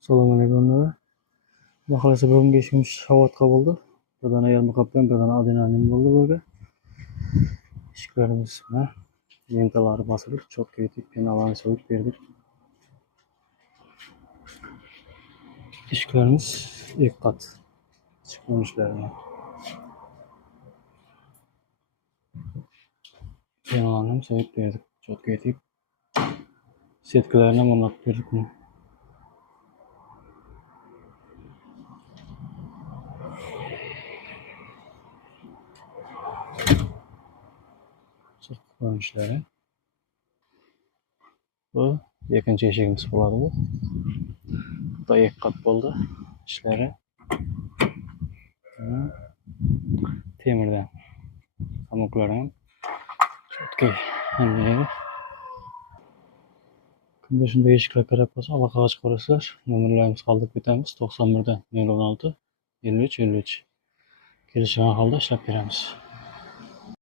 Assalomu alaykum. Xudo xolasa bugungi ishimiz shavodga bo'ldi. Bir dona yarmiqap bilan bir dona adrenalim bo'ldi buga. Ishlarimiz mana lentalari bosilib, cho'tka yetib, penallarni so'yib berdik. Ishlarimiz ilk kat chiqmonishlarini. Penallarni so'yib berdik, cho'tka yetib. Setkalarni o'rnatib berdik. Ko'rinishlari. Bu ikkinchi eshigimiz bo'ladi bu. Bu ilk kat bo'ldi ishlari. Temirdan samoklari ham cho'tka hammaydi. Kimda shunday eshiklar kerak bo'lsa, aloqaga chiqarsizlar. Nomerlarimizni qoldirib ketamiz. 91 dan 016 53 53. Kelishgan holda ishlab beramiz.